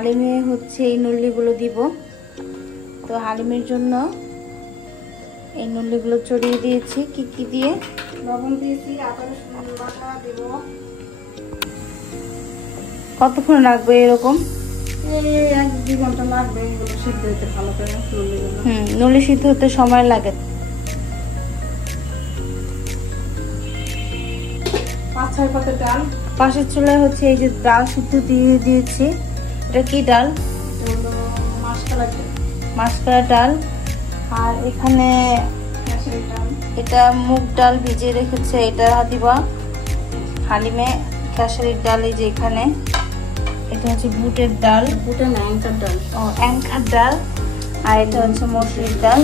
হালিমে হচ্ছে এই নল্লিগুলো দিব। তো হালিমের জন্য এই নল্লিগুলো চড়িয়ে দিয়েছি। কি কি দিয়ে? লবণ দিয়েছি, আদা রসুন বাটা দেব। কতক্ষণ রাখবে এরকম? এই 1-2 ঘন্টা লাগবে এগুলো সিদ্ধ হতে ভালো করে। নল্লি সিদ্ধ হতে সময় লাগে। 5-6 পাতা ডাল। পাশের চুলায় হচ্ছে এই যে ডাল সিদ্ধ দিয়ে দিয়েছি। এটা কি ডাল? মাসকলাই ডাল। আর এখানে এটা মুগ ডাল ভিজিয়ে রেখেছে, এটা দিবা হালিমে। খেসারির ডাল এই যে এখানে। এটা হচ্ছে বুটের ডাল। বুটের না, অ্যাঙ্কার ডাল। ও অ্যাঙ্কার ডাল। আর এটা হচ্ছে মসুরির ডাল।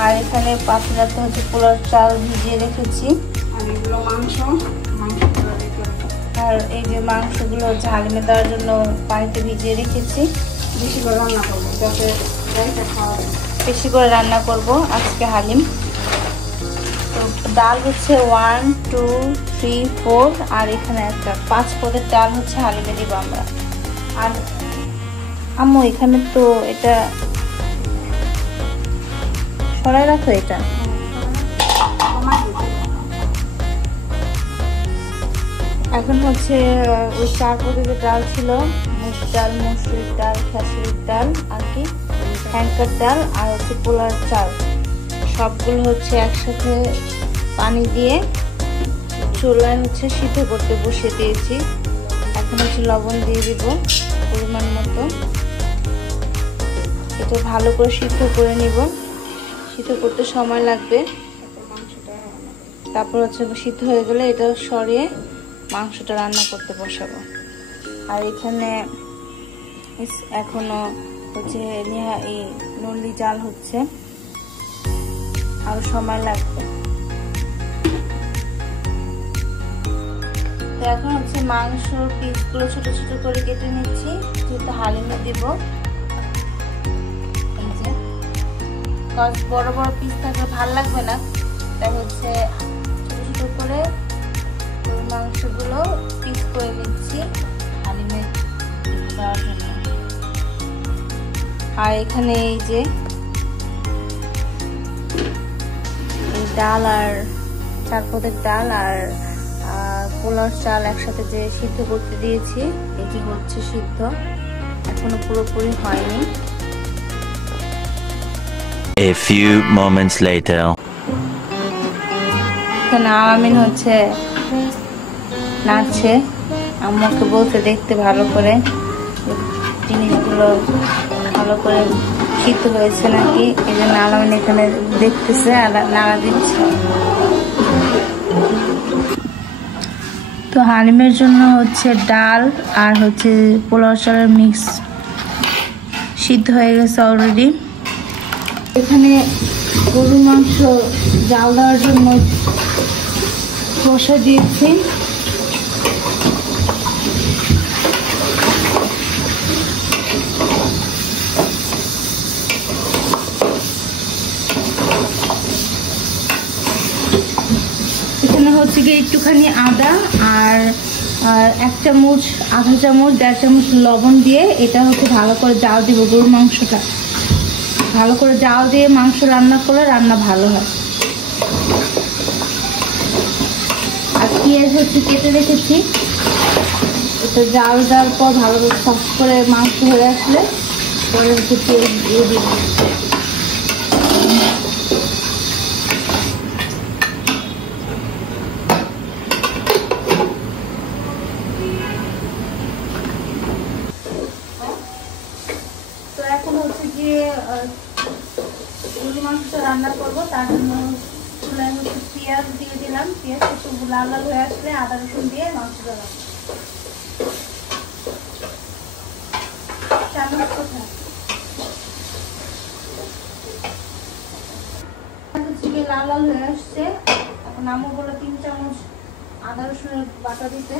আর এখানে পাতলাতে হচ্ছে পোলার চাল ভিজিয়ে রেখেছি। আর এগুলো মাংস। আর এই যে মাংসগুলো হচ্ছে হালিমে দেওয়ার জন্য পানিতে ভিজিয়ে রেখেছি। বেশি করে রান্না করবো যাতে খাওয়া যায়। বেশি করে রান্না করব আজকে হালিম। তো ডাল হচ্ছে 1 2 3 4 আর এখানে একটা 5 পদের ডাল হচ্ছে হালিমে দিব আমরা। আর আম্মু এখানে তো এটা সরাই রাখো। এটা এখন হচ্ছে ওই 4 পদের ডাল ছিল, মুগ ডাল, মসুরির ডাল, খেসারির ডাল আর কি অ্যাঙ্কার ডাল আর হচ্ছে পোলার চাল, সবগুলো হচ্ছে একসাথে পানি দিয়ে চুলায় হচ্ছে সিদ্ধ করতে বসিয়ে দিয়েছি। এখন হচ্ছে লবণ দিয়ে দিব পরিমাণ মতো। এটা ভালো করে সিদ্ধ করে নিব। সিদ্ধ করতে সময় লাগবে। তারপর হচ্ছে সিদ্ধ হয়ে গেলে এটা সরিয়ে মাংসটা রান্না করতে বসাবো। আর এখানে এখনো হচ্ছে এই নল্লি জাল হচ্ছে, আরো সময় লাগবে। তো এখন হচ্ছে মাংসর পিসগুলো ছোট ছোট করে কেটে নিচ্ছি, যেহেতু হালিমে দিব। এই যে বড় বড় পিস থাকলে ভাল লাগবে না, তাই হচ্ছে ছোট ছোট করে মাংসগুলো পিস করে নিচ্ছি হালিমে দেওয়ার জন্য। আর এখানে এই যে এই ডাল আর 4 পদের ডাল আর পোলার চাল একসাথে যে সিদ্ধ করতে দিয়েছি, এই যে হচ্ছে সিদ্ধ, এখনো পুরোপুরি হয়নি। A few moments later. এখানে আমিন হচ্ছে নাচছে, আম্মুকে বলতে দেখতে ভালো করে জিনিসগুলো ভালো করে সিদ্ধ হয়েছে নাকি, এই জন্য আলামিন এখানে দেখতেছে আর নাড়া দিচ্ছে। তো হালিমের জন্য হচ্ছে ডাল আর হচ্ছে পোলাও চালের মিক্স সিদ্ধ হয়ে গেছে অলরেডি। এখানে গরুর মাংস জাল দেওয়ার জন্য বসা দিয়েছি। এখানে হচ্ছে গিয়ে একটুখানি আদা আর 1 চামচ, আধা চামচ, 1.5 চামচ লবণ দিয়ে এটা হচ্ছে ভালো করে জাল দিব। গরুর মাংসটা ভালো করে জাল দিয়ে মাংস রান্না করলে রান্না ভালো হয়। আর পেঁয়াজ হচ্ছে কেটে রেখেছি, এটা জাল দেওয়ার পর ভালো করে সফট করে মাংস হয়ে আসলে পরে হচ্ছে পেঁয়াজ দিয়ে দিব। তো এখন হচ্ছে গিয়ে গরুর মাংসটা রান্না করবো, তার জন্য চুলায় হচ্ছে পেঁয়াজ দিয়ে দিলাম। পেঁয়াজ একটু লাল লাল হয়ে আসলে আদা রসুন দিয়ে মাংসটা রান্না। চামচ কোথায়? হচ্ছে লাল লাল হয়ে আসছে, এখন আম্মু বলে 3 চামচ আদা রসুনের বাটা দিতে।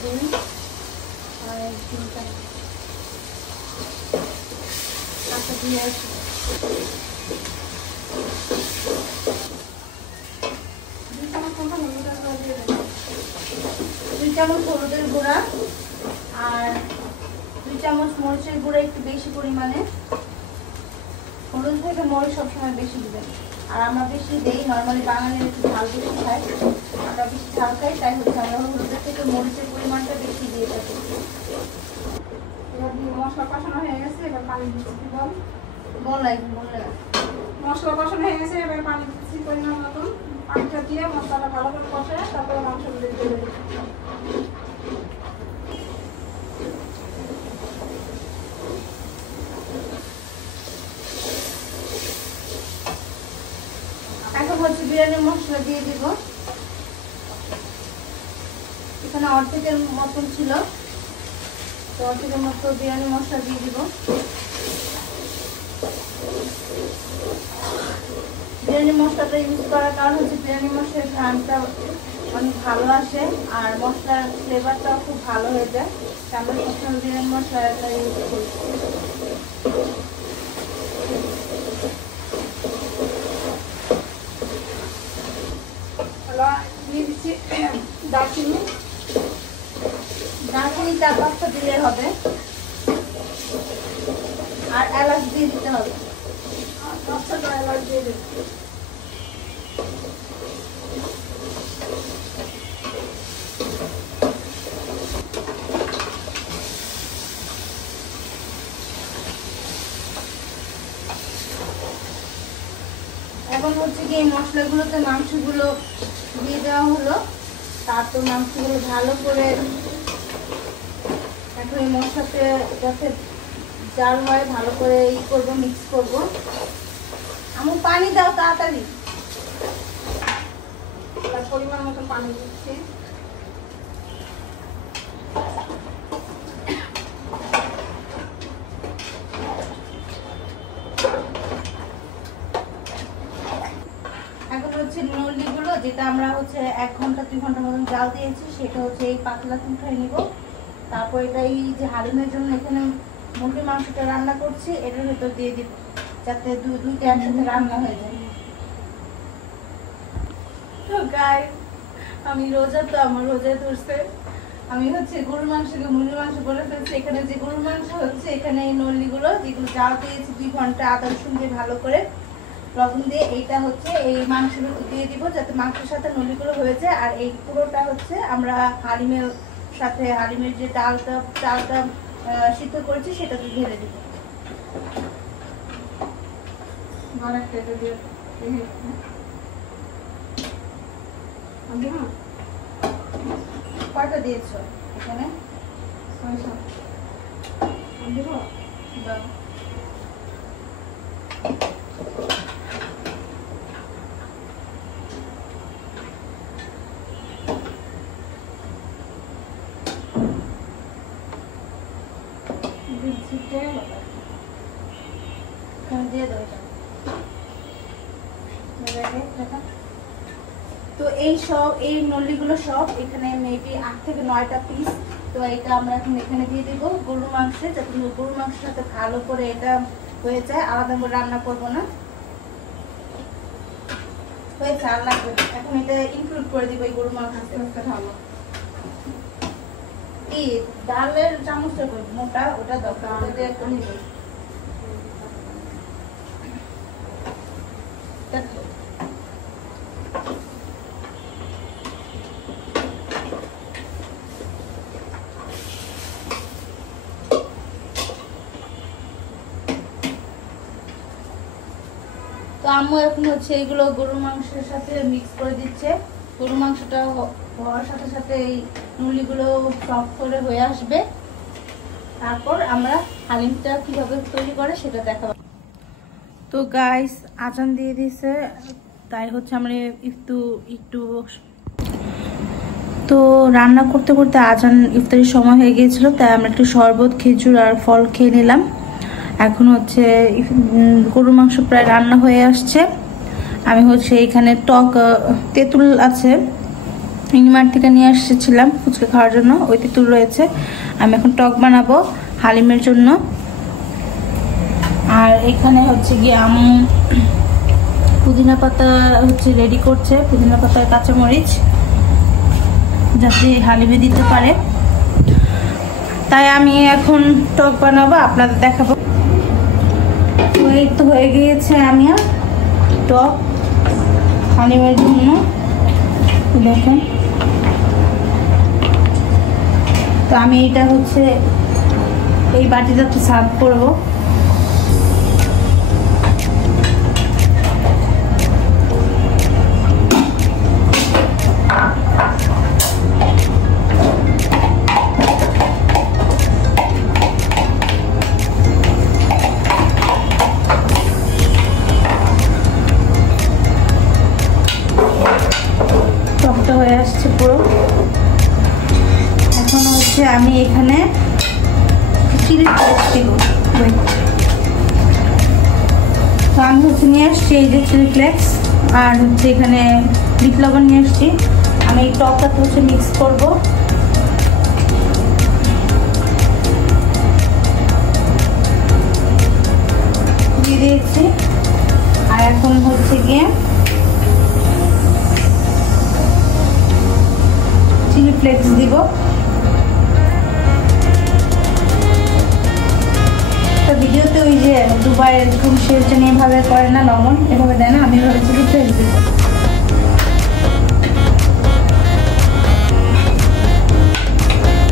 2 আর 3 চামচ কাঁচা পেঁয়াজ। চামচ হলুদের গুঁড়া আর 2 চামচ মরিচের গুঁড়া একটু বেশি পরিমাণে। হলুদ থেকে মরিচ সবসময় বেশি দিবেন, আর আমরা বেশি দেই, নর্মালি বাঙালিরা একটু ঝাল বেশি খায়, আমরা বেশি ঝাল খাই, তাই হচ্ছে আমরা হলুদের থেকে মরিচের পরিমাণটা বেশি দিয়ে থাকি। এবার মশলা কষানো হয়ে গেছে, এবার পানি দিচ্ছি। কি বল বললাই মশলা কষানো হয়ে গেছে, এবার পানি দিচ্ছি পরিমাণ মতন। পানিটা দিয়ে মশলাটা ভালো করে কষে তারপরে মাংসগুলো দিয়ে দেবো। এখন হচ্ছে বিরিয়ানি মশলা দিয়ে দিব। এখানে অর্ধেকের মতন ছিল, তো অর্ধেকের মতো বিরিয়ানি মশলা দিয়ে দিব। বিরিয়ানি মশলাটা ইউজ করার কারণ হচ্ছে বিরিয়ানি মশলার ঘ্রাণটা অনেক ভালো আসে আর মশলার ফ্লেভারটাও খুব ভালো হয়ে যায়। আমরা সবসময় বিরিয়ানি মশলাটা ইউজ করি। দিয়ে দিচ্ছি দারচিনি। দারচিনি 4-5টা দিলে হবে, আর এলাচ দিয়ে দিতে হবে। 5টা এলাচ দিয়ে দেবো। এখন হচ্ছে কি এই মশলাগুলোতে মাংসগুলো দিয়ে দেওয়া হলো, তারপর মাংসগুলো ভালো করে এখন এই মশলাতে যাতে জাল হয় ভালো করে করবো, মিক্স করবো। আমি পানি দাও তাড়াতাড়ি। তার পরিমাণ মতন পানি দিচ্ছি। এখন হচ্ছে নলিগুলো যেটা আমরা হচ্ছে 1 ঘন্টা 2 ঘন্টা মতন জাল দিয়েছি, সেটা হচ্ছে এই পাতলাতে উঠাই নিব। তারপর এটা এই যে হালিমের জন্য এখানে মুরগির মাংসটা রান্না করছি, এটার ভেতর দিয়ে দিব যাতে দুইটা একসাথে রান্না হয়ে যায়। তো গাইস, আমি রোজা, তো আমার রোজা ধরছে, আমি হচ্ছে গরুর মাংসকে মুরগির মাংস বলে ফেলছি। এখানে যে গরুর মাংস হচ্ছে, এখানে এই নলিগুলো যেগুলো জাল দিয়েছি 2 ঘন্টা আদা রসুন দিয়ে ভালো করে লবণ দিয়ে, এইটা হচ্ছে এই মাংসের ভেতর দিয়ে দিব যাতে মাংসের সাথে নলিগুলো হয়ে যায়। আর এই পুরোটা হচ্ছে আমরা হালিমের সাথে, হালিমের যে চালটা সিদ্ধ করেছি সেটাতে ঢেলে দিব। কয়টা দিয়েছো এখানে? 6-7 দিব। দাও। দিয়ে দাও এটা। তো এই সব এই নলিগুলো সব এখানে মেবি 8 থেকে 9টা পিস। তো এটা আমরা এখন এখানে দিয়ে দেবো গরুর মাংসে, যাতে গরুর মাংসের সাথে ভালো করে এটা হয়ে যায়, আলাদা করে রান্না করবো না। হয়েছে, আর লাগবে না। এখন এটা ইনক্লুড করে দিব এই গরুর মাংস। ভালো এই ডালের চামচটা কই মোটা, ওটা দরকার, ওটা একটু নিবে। তো আম্মু এখন হচ্ছে এগুলো গরুর মাংসের সাথে মিক্স করে দিচ্ছে। গরুর মাংসটা হওয়ার সাথে সাথে এই নুলিগুলো সফট করে হয়ে আসবে, তারপর আমরা হালিমটা কিভাবে তৈরি করে সেটা দেখাবো। তো গাইস, আজান দিয়ে দিয়েছে, তাই হচ্ছে আমরা একটু তো রান্না করতে করতে আজান ইফতারির সময় হয়ে গিয়েছিল, তাই আমরা একটু শরবত, খেজুর আর ফল খেয়ে নিলাম। এখন হচ্ছে গরুর মাংস প্রায় রান্না হয়ে আসছে। আমি হচ্ছে এখানে টক তেঁতুল আছে, ইনিমার থেকে নিয়ে এসেছিলাম ফুচকা খাওয়ার জন্য, ওই তেঁতুল রয়েছে। আমি এখন টক বানাবো হালিমের জন্য। আর এখানে হচ্ছে গিয়ে আম্মু পুদিনা পাতা হচ্ছে রেডি করছে, পুদিনা পাতা কাঁচামরিচ যাতে হালিমে দিতে পারে। তাই আমি এখন টক বানাবো, আপনাদের দেখাবো। তো এই তো হয়ে গিয়েছে আমি টক হালিমের জন্য, দেখেন। তো আমি এটা হচ্ছে এই বাটিটাতে সার্ভ করবো। টকটা হয়ে আসছে পুরো। এখন হচ্ছে আমি এখানে চিলি ফ্লেক্স দিব। তো আমি হচ্ছে নিয়ে আসছি এই যে চিলি ফ্লেক্স, আর হচ্ছে এখানে বিট লবণ নিয়ে আসছি। আমি এই টকটাতে হচ্ছে মিক্স করবো। দিয়ে দিয়েছি। আর এখন হচ্ছে গিয়ে চিলি ফ্লেক্স দিব। তো ভিডিওতে ওই যে দুবাই এরকম সেজন্য এভাবে করে না, লবণ এভাবে দেয় না, আমি এভাবে চিলি ফ্লেক্স দিব।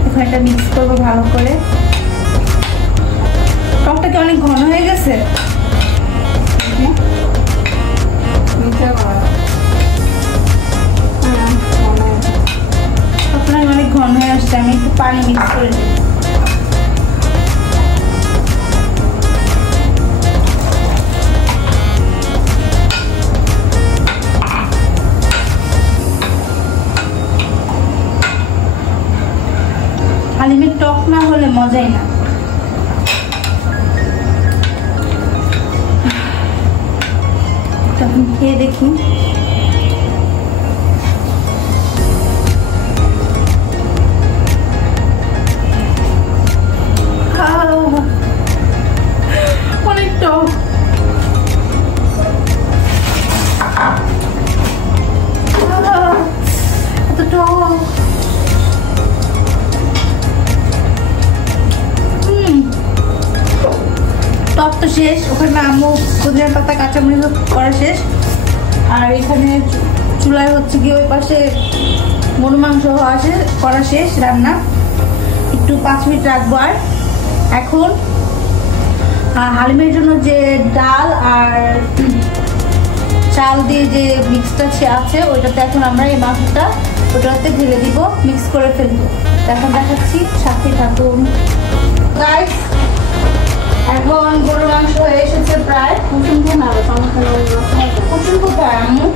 এখন এটা মিক্স করবো ভালো করে। টকটা কি অনেক ঘন হয়ে গেছে? আপনার অনেক ঘন হয়ে আসছে, আমি একটু পানি মিক্স করে দিই। হালিমের টক না হলে মজাই না। তখন খেয়ে দেখি। অনেক টক। এত টক। টক তো শেষ। ওখানে আম্মু পুদিনার পাতা কাঁচামরিচ করা শেষ। আর এখানে চুলায় হচ্ছে গিয়ে ওই পাশে গরু মাংস করা শেষ রান্না। একটু 5 মিনিট রাখবো। আর এখন হালিমের জন্য যে ডাল আর চাল দিয়ে যে মিক্সটা আছে ওইটাতে এখন আমরা এই মাংসটা ওটাতে ঢেলে দিব, মিক্স করে ফেলবো। এখন দেখাচ্ছি, সাথে থাকুন গাইস। এখন গরুর মাংস হয়ে এসেছে প্রায়। কুসুম কোথায় আম্মু?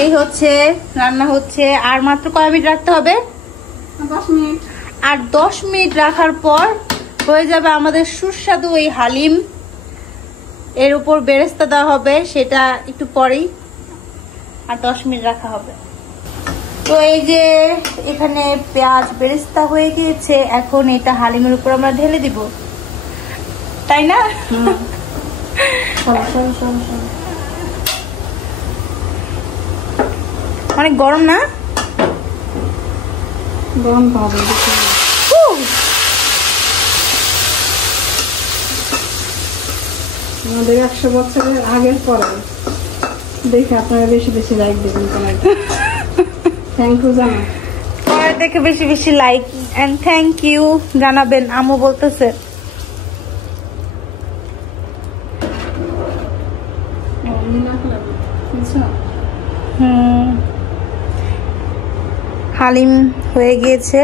এই হচ্ছে রান্না হচ্ছে। আর মাত্র কয় মিনিট রাখতে হবে? 10 মিনিট। আর 10 মিনিট রাখার পর হয়ে যাবে আমাদের সুস্বাদু এই হালিম। এর উপর বেরেস্তা দেওয়া হবে, সেটা একটু পরেই। আর 10 মিনিট রাখা হবে। তো এই যে এখানে পেঁয়াজ বেরেস্তা হয়ে গিয়েছে। এখন এটা হালিমের উপর আমরা ঢেলে দিব, তাই না? অনেক গরম না? গরম পাবে আমাদের 100 বছরের আগের পরে দেখে আপনারা বেশি বেশি লাইক দেবেন। থ্যাংক ইউ জানা। পরে দেখে বেশি বেশি লাইক এন্ড থ্যাংক ইউ জানাবেন, আম্মু বলতেছে। হালিম হয়ে গিয়েছে।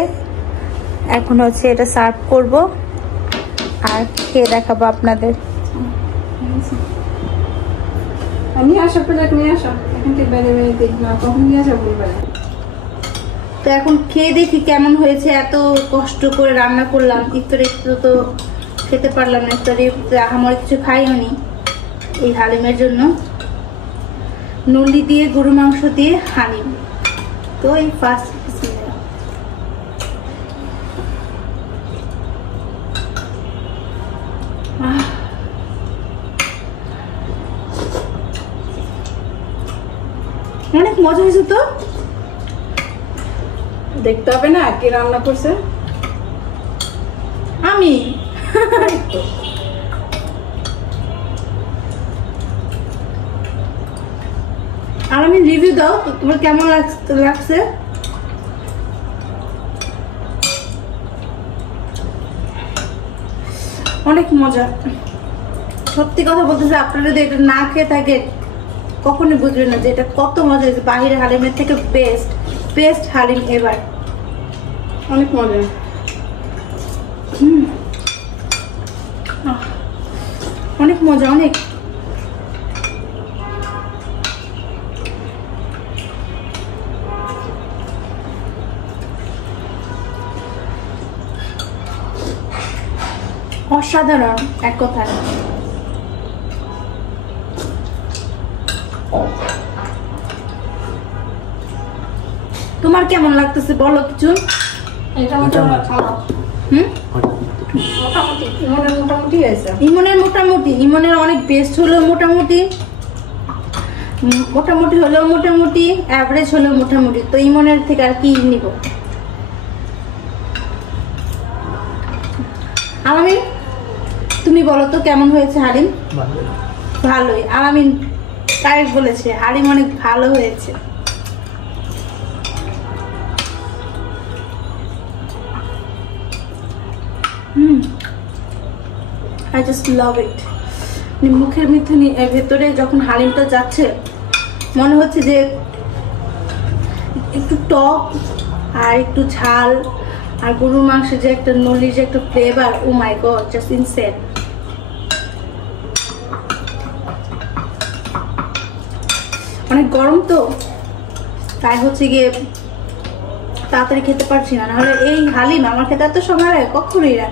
এখন হচ্ছে এটা সার্ভ করব আর খেয়ে দেখাবো আপনাদের। নিয়ে আসো প্লেট, নিয়ে আসো। এখন থেকে বাইরে বাইরে দেখি না, কখন নিয়ে আসো বলবে। তো এখন খেয়ে দেখি কেমন হয়েছে। এত কষ্ট করে রান্না করলাম, একটু একটু তো খেতে পারলাম না, ইফতারি আমার কিছু খাইও নি এই হালিমের জন্য। নলি দিয়ে গরু মাংস দিয়ে হালিম, তো এই ফার্স্ট অনেক মজা হয়েছে। তো দেখতে হবে না কি রান্না করছে। আমি আর আমি রিভিউ দাও তো, তোমার কেমন লাগছে? অনেক মজা, সত্যি কথা বলতেছে। আপনারা যদি এটা না খেয়ে থাকে কখনোই বুঝবেন না যে এটা কত মজা হয়েছে। বাহিরের হালিমের থেকে বেস্ট হালিম এবার। অনেক মজা। অনেক মজা, অনেক। অসাধারণ এক কথায়। তোমার কেমন লাগতেছে বলো কিছু। এটা ভালো। মোটামুটি ইমনের মোটামুটি হয়েছে। ইমনের অনেক বেস্ট হলো মোটামুটি হলো মোটামুটি, অ্যাভারেজ হলো মোটামুটি। তো ইমনের থেকে আর কি নিব। আলামিন তুমি বলো তো কেমন হয়েছে হালিম? ভালোই। আলামিন কারেক্ট বলেছে, হালিম অনেক ভালো হয়েছে। I just love it. মুখের ভেতরে যখন হালিমটা যাচ্ছে মনে হচ্ছে যে একটু টক আর একটু ঝাল আর গরুর মাংসের যে একটা নলির যে একটা ফ্লেভার, ও মাই গড, জাস্ট ইনসেন। অনেক গরম তো তাই হচ্ছে গিয়ে তাড়াতাড়ি খেতে পারছি না, নাহলে এই হালিম আমার খেতে এত সময় লাগে কখনোই না।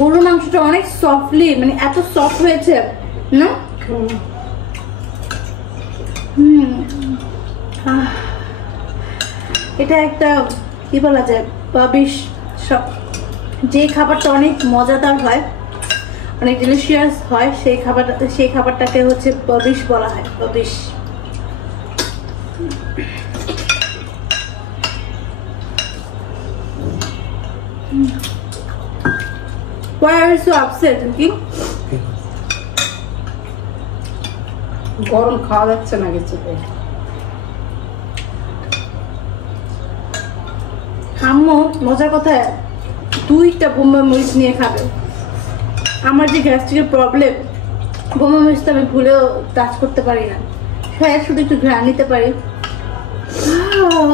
গরুর মাংসটা অনেক সফটলি, মানে এত সফট হয়েছে না। এটা একটা কি বলা যায়, পাবিশ। যে খাবারটা অনেক মজাদার হয়, অনেক ডিলিশিয়াস হয়, সেই খাবারটাকে হচ্ছে পাবিশ বলা হয়। পাবিশ। Why are you so upset, Ricky? গরম খাওয়া যাচ্ছে না কিছু। আম্মু মজার কথা 2টা বোম্বা মরিচ নিয়ে খাবে। আমার যে গ্যাস্ট্রিকের প্রবলেম, বোম্বা মরিচটা আমি ভুলেও টাচ করতে পারি না। হ্যাঁ, শুধু একটু ঘ্রাণ নিতে পারি।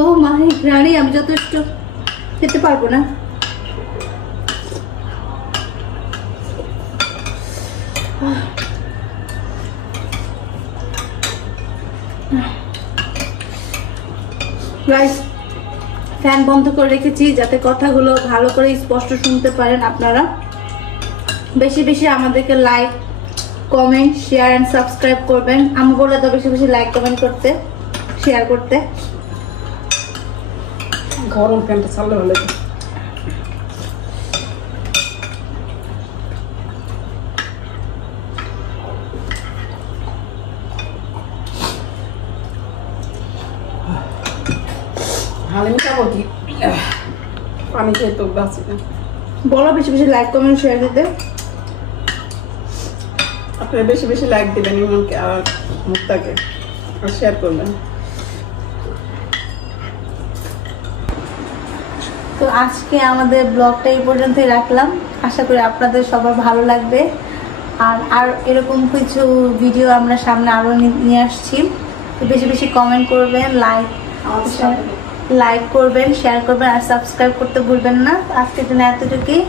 ও মাহি, ঘ্রাণই আমি যথেষ্ট খেতে পারবো না। গাইস, ফ্যান বন্ধ করে রেখেছি যাতে কথাগুলো ভালো করে স্পষ্ট শুনতে পারেন আপনারা। বেশি বেশি আমাদেরকে like, comment, share and subscribe করবেন। আমি বলে তো বেশি বেশি লাইক কমেন্ট করতে, শেয়ার করতে। গরম ফ্যানটা চাললে ভালো। হালিম খাবো কি, পানি খেয়ে তো বাঁচি না। বলো বেশি বেশি লাইক কমেন্ট শেয়ার দিতে। আপনারা বেশি বেশি লাইক দিবেন ইমনকে আর মুক্তাকে, আর শেয়ার করবেন। তো আজকে আমাদের ব্লগটা এই পর্যন্তই রাখলাম। আশা করি আপনাদের সবার ভালো লাগবে। আর এরকম কিছু ভিডিও আমরা সামনে আরো নিয়ে আসছি। তো বেশি বেশি কমেন্ট করবেন, লাইক করবেন, শেয়ার করবেন আর সাবস্ক্রাইব করতে ভুলবেন না। আজকের জন্য এতটুকুই।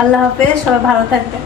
আল্লাহ হাফেজ, সবাই ভালো থাকবেন।